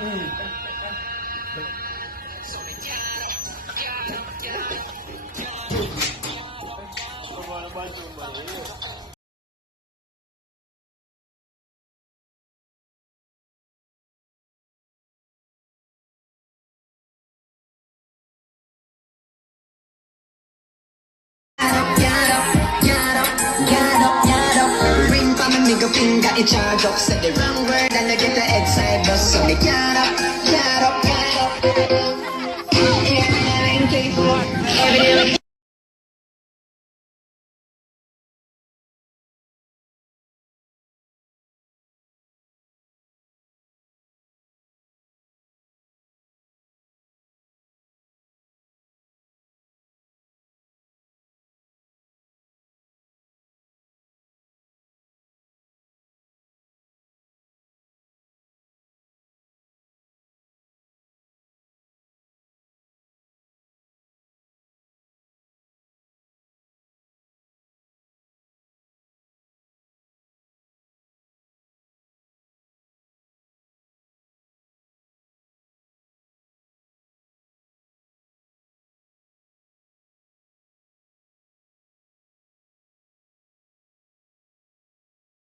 Ring pa man, me go finger in charge up. Say the wrong word and I get the head side bust. So me get up.